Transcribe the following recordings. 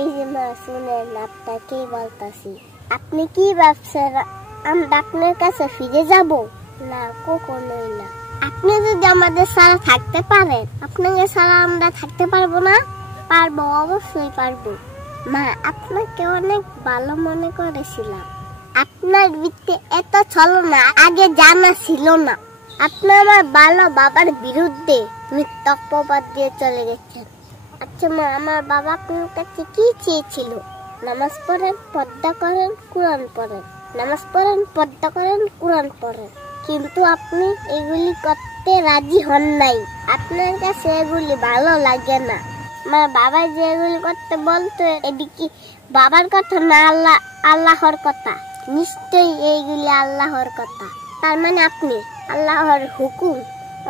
এই যে মা শুনেন, আপনাকেই বলতাছি। আপনি কি ভাবছেন আমরা আপনার কাছে ফিরে যাব? না, কখনোই না। আপনি যদি আমাদের ছাড়া থাকতে পারেন, আপনাকে ছাড়া আমরা থাকতে পারবো না? পারবো, অবশ্যই পারবো। মা, আপনাকে অনেক ভালো মনে করেছিলাম। আপনার ভিত্তি এত ছলনা আগে জানা ছিল না। আপনি আমার ভালো বাবার বিরুদ্ধে মিথ্যা অপবাদ দিয়ে চলে গেছেন। আচ্ছা মা, আমার বাবা আপনার কাছে কি চেয়েছিল? নামাজ পড়েন, পর্দা করেন, কোরআন পড়েন। নামাজ পড়েন, পর্দা করেন, কোরআন পড়েন। কিন্তু আপনি এগুলি করতে রাজি হন নাই। আপনার কাছে এগুলি ভালো লাগে না। আমার বাবা যে এগুলি করতে বলতো, এদিকে বাবার কথা না আল্লাহর কথা। নিশ্চয়ই এইগুলি আল্লাহর কথা। তার মানে আপনি আল্লাহর হুকুম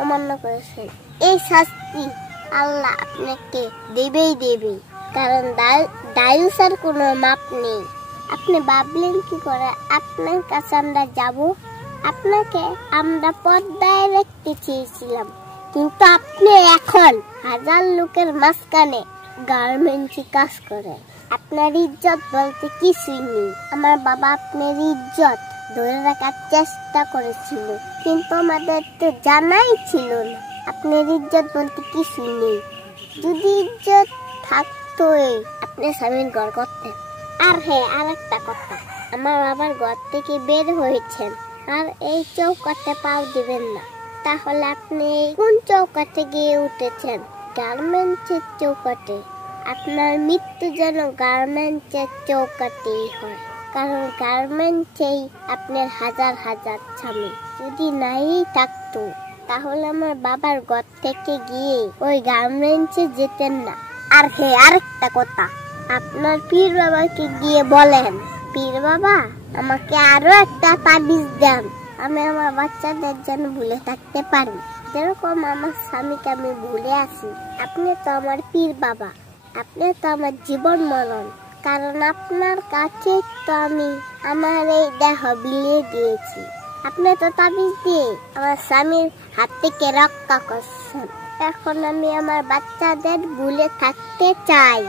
অমান্য করেছেন। এই শাস্তি আল্লাহ আপনাকে দেবে, কারণ দায়ুসের কোনো মাপ নেই। আপনি ভাবলেন কি করে আপনার কাছে আমরা যাব? আপনাকে আমরা পর্দায় রাখতে চেয়েছিলাম, কিন্তু আপনি এখন হাজার লোকের মাঝখানে গার্মেন্টসে কাজ করে। আপনার ইজ্জত বলতে কিছুই নেই। আমার বাবা আপনার ইজ্জত ধরে রাখার চেষ্টা করেছিল, কিন্তু আমাদের তো জানাই ছিল না আপনার ইজ্জত বলতে কিছুই নেই। যদি ইজ্জত থাকতো আপনি স্বামীর ঘর করতেন। আর হ্যাঁ, আর একটা কথা, আমার বাবার ঘর থেকে বের হয়েছেন আর এই চৌকাতে পাও দিবেন না। তাহলে আপনি কোন চৌকাতে গিয়ে উঠেছেন? গার্মেন্টসের চৌকাতে। আপনার মৃত্যু যেন গার্মেন্টসের চৌকাতেই হয়, কারণ গার্মেন্টসেই আপনার হাজার হাজার স্বামী। যদি নাই থাকতো তাহলে আমার বাবার ঘর থেকে গিয়ে ওই গার্মেন্টসে যেতেন না। আর হ্যাঁ, আরেকটা কথা, আপনার পীর বাবাকে গিয়ে বলেন, পীর বাবা আমাকে আরো একটা তাবিজ দেন, আমি আমার বাচ্চাদের যেন ভুলে থাকতে পারি, যেরকম আমার স্বামীকে আমি ভুলে আছি। আপনি তো আমার পীর বাবা, আপনি তো আমার জীবন মরণ, কারণ আপনার কাছে তো আমি আমার এই দেহ বিলিয়ে দিয়েছি। আপনি তো তাবিজ দিয়ে আমার স্বামীর হাত থেকে রক্ষা করছেন। এখন আমি আমার বাচ্চাদের ভুলে থাকতে চাই।